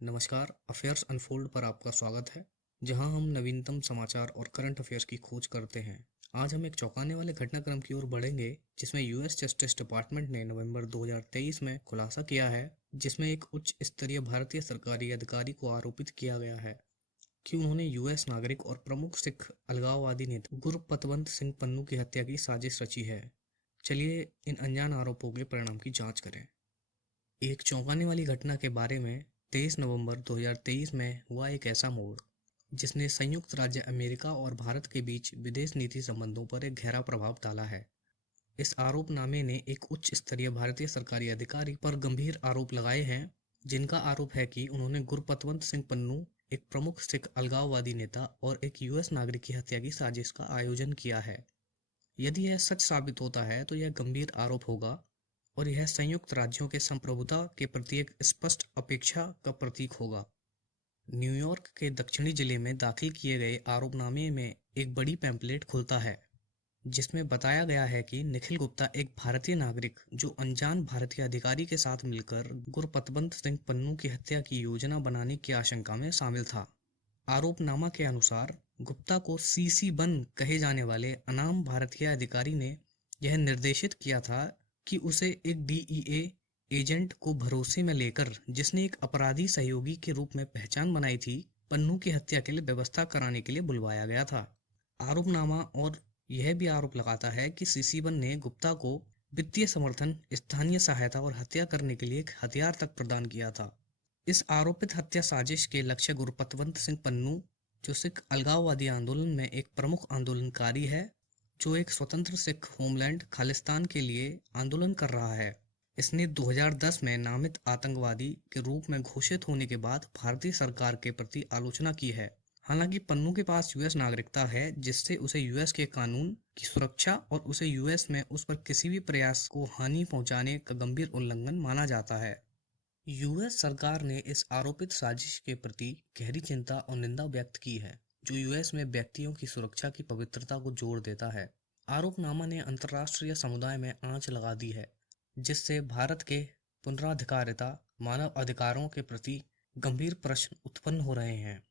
नमस्कार, affairs unfold पर आपका स्वागत है, जहां हम नवीनतम समाचार और करंट अफेयर्स की खोज करते हैं। आज हम एक चौंकाने वाले घटनाक्रम की ओर बढ़ेंगे, जिसमें यूएस जस्टिस डिपार्टमेंट ने नवंबर 2023 में खुलासा किया है, जिसमें एक उच्च स्तरीय भारतीय सरकारी अधिकारी को आरोपित किया गया है कि उन्होंने यूएस नागरिक और प्रमुख सिख अलगाववादी नेता गुरपतवंत सिंह पन्नू की हत्या की साजिश रची है। चलिए इन अनजान आरोपों के परिणाम की जांच करें। एक चौंकाने वाली घटना के बारे में 23 नवंबर 2023 में हुआ एक ऐसा मोड़, जिसने संयुक्त राज्य अमेरिका और भारत के बीच विदेश नीति संबंधों पर एक गहरा प्रभाव डाला है। इस आरोपनामे ने एक उच्च स्तरीय भारतीय सरकारी अधिकारी पर गंभीर आरोप लगाए हैं, जिनका आरोप है कि उन्होंने गुरपतवंत सिंह पन्नू, एक प्रमुख सिख अलगाववादी नेता और एक यूएस नागरिक की हत्या की साजिश का आयोजन किया है। यदि यह सच साबित होता है तो यह गंभीर आरोप होगा और यह संयुक्त राज्यों के संप्रभुता के प्रति एक स्पष्ट अपेक्षा का प्रतीक होगा। न्यूयॉर्क के दक्षिणी जिले में दाखिल किए गए आरोपनामे में एक बड़ी पैम्फलेट खुलता है, जिसमें बताया गया है कि निखिल गुप्ता एक भारतीय नागरिक जो अनजान भारतीय अधिकारी के साथ मिलकर गुरपतवंत सिंह पन्नू की हत्या की योजना बनाने की आशंका में शामिल था। आरोपनामा के अनुसार गुप्ता को सीसी वन कहे जाने वाले अनाम भारतीय अधिकारी ने यह निर्देशित किया था कि उसे एक डीईए एजेंट को भरोसे में लेकर, जिसने एक अपराधी सहयोगी के रूप में पहचान बनाई थी, पन्नू की हत्या के लिए व्यवस्था कराने के लिए बुलवाया गया था। आरोपनामा और यह भी आरोप लगाता है कि सीसीवन ने गुप्ता को वित्तीय समर्थन, स्थानीय सहायता और हत्या करने के लिए एक हथियार तक प्रदान किया था। इस आरोपित हत्या साजिश के लक्ष्य गुरपतवंत सिंह पन्नू, जो सिख अलगाववादी आंदोलन में एक प्रमुख आंदोलनकारी है, जो एक स्वतंत्र सिख होमलैंड खालिस्तान के लिए आंदोलन कर रहा है। इसने 2010 में नामित आतंकवादी के रूप में घोषित होने के बाद भारतीय सरकार के प्रति आलोचना की है। हालांकि पन्नू के पास यूएस नागरिकता है, जिससे उसे यूएस के कानून की सुरक्षा और उसे यूएस में उस पर किसी भी प्रयास को हानि पहुंचाने का गंभीर उल्लंघन माना जाता है। यूएस सरकार ने इस आरोपित साजिश के प्रति गहरी चिंता और निंदा व्यक्त की है, जो यूएस में व्यक्तियों की सुरक्षा की पवित्रता को जोड़ देता है। आरोपनामा ने अंतर्राष्ट्रीय समुदाय में आंच लगा दी है, जिससे भारत के पुनराधिकारिता मानव अधिकारों के प्रति गंभीर प्रश्न उत्पन्न हो रहे हैं।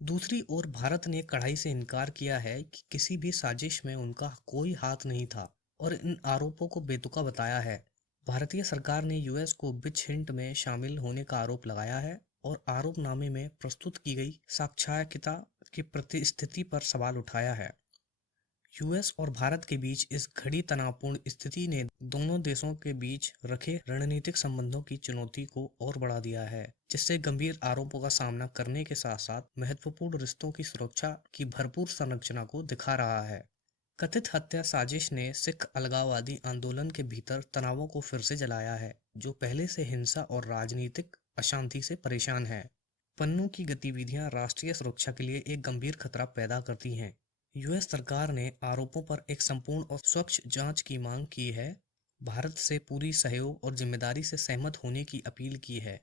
दूसरी ओर भारत ने कड़ाई से इनकार किया है कि किसी भी साजिश में उनका कोई हाथ नहीं था और इन आरोपों को बेतुका बताया है। भारतीय सरकार ने यूएस को विच हिंट में शामिल होने का आरोप लगाया है और आरोपनामे में प्रस्तुत की गई साक्ष्यता की प्रतिस्थिति पर सवाल उठाया है। यूएस और भारत के बीच इस घड़ी तनावपूर्ण स्थिति ने दोनों देशों के बीच रखे रणनीतिक संबंधों की चुनौती को और बढ़ा दिया है, जिससे गंभीर आरोपों का सामना करने के साथ साथ महत्वपूर्ण रिश्तों की सुरक्षा की भरपूर संरचना को दिखा रहा है। कथित हत्या साजिश ने सिख अलगाववादी आंदोलन के भीतर तनावों को फिर से जलाया है, जो पहले से हिंसा और राजनीतिक अशांति से परेशान है। पन्नू की गतिविधियां राष्ट्रीय सुरक्षा के लिए एक गंभीर खतरा पैदा करती हैं। यूएस सरकार ने आरोपों पर एक संपूर्ण और स्वच्छ जांच की मांग की है, भारत से पूरी सहयोग और जिम्मेदारी से सहमत होने की अपील की है।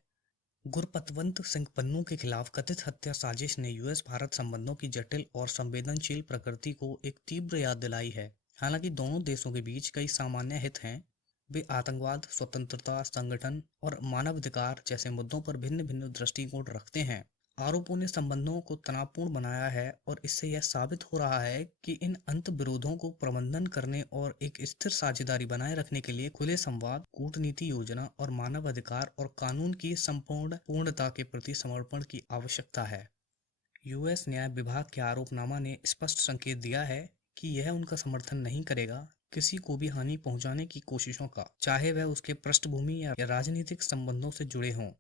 गुरपतवंत सिंह पन्नू के खिलाफ कथित हत्या साजिश ने यूएस भारत संबंधों की जटिल और संवेदनशील प्रकृति को एक तीव्र याद दिलाई है। हालांकि दोनों देशों के बीच कई सामान्य हित हैं, वे आतंकवाद, स्वतंत्रता, संगठन और मानवाधिकार जैसे मुद्दों पर भिन्न भिन्न दृष्टिकोण रखते हैं। आरोपों ने संबंधों को तनावपूर्ण बनाया है और इससे यह साबित हो रहा है कि इन अंतर्विरोधों को प्रबंधन करने और एक स्थिर साझेदारी बनाए रखने के लिए खुले संवाद, कूटनीति योजना और मानवाधिकार और कानून की संपूर्ण पूर्णता के प्रति समर्पण की आवश्यकता है। यूएस न्याय विभाग के आरोपनामा ने स्पष्ट संकेत दिया है कि यह उनका समर्थन नहीं करेगा किसी को भी हानि पहुंचाने की कोशिशों का, चाहे वह उसके पृष्ठभूमि या राजनीतिक संबंधों से जुड़े हों।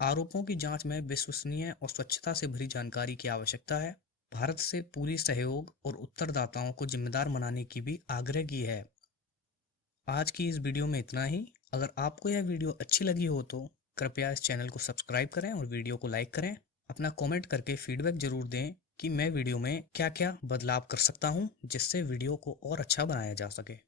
आरोपों की जांच में विश्वसनीय और स्वच्छता से भरी जानकारी की आवश्यकता है। भारत से पूरी सहयोग और उत्तरदाताओं को जिम्मेदार बनाने की भी आग्रह की है। आज की इस वीडियो में इतना ही। अगर आपको यह वीडियो अच्छी लगी हो तो कृपया इस चैनल को सब्सक्राइब करें और वीडियो को लाइक करें। अपना कमेंट करके फीडबैक जरूर दें कि मैं वीडियो में क्या क्या बदलाव कर सकता हूं, जिससे वीडियो को और अच्छा बनाया जा सके।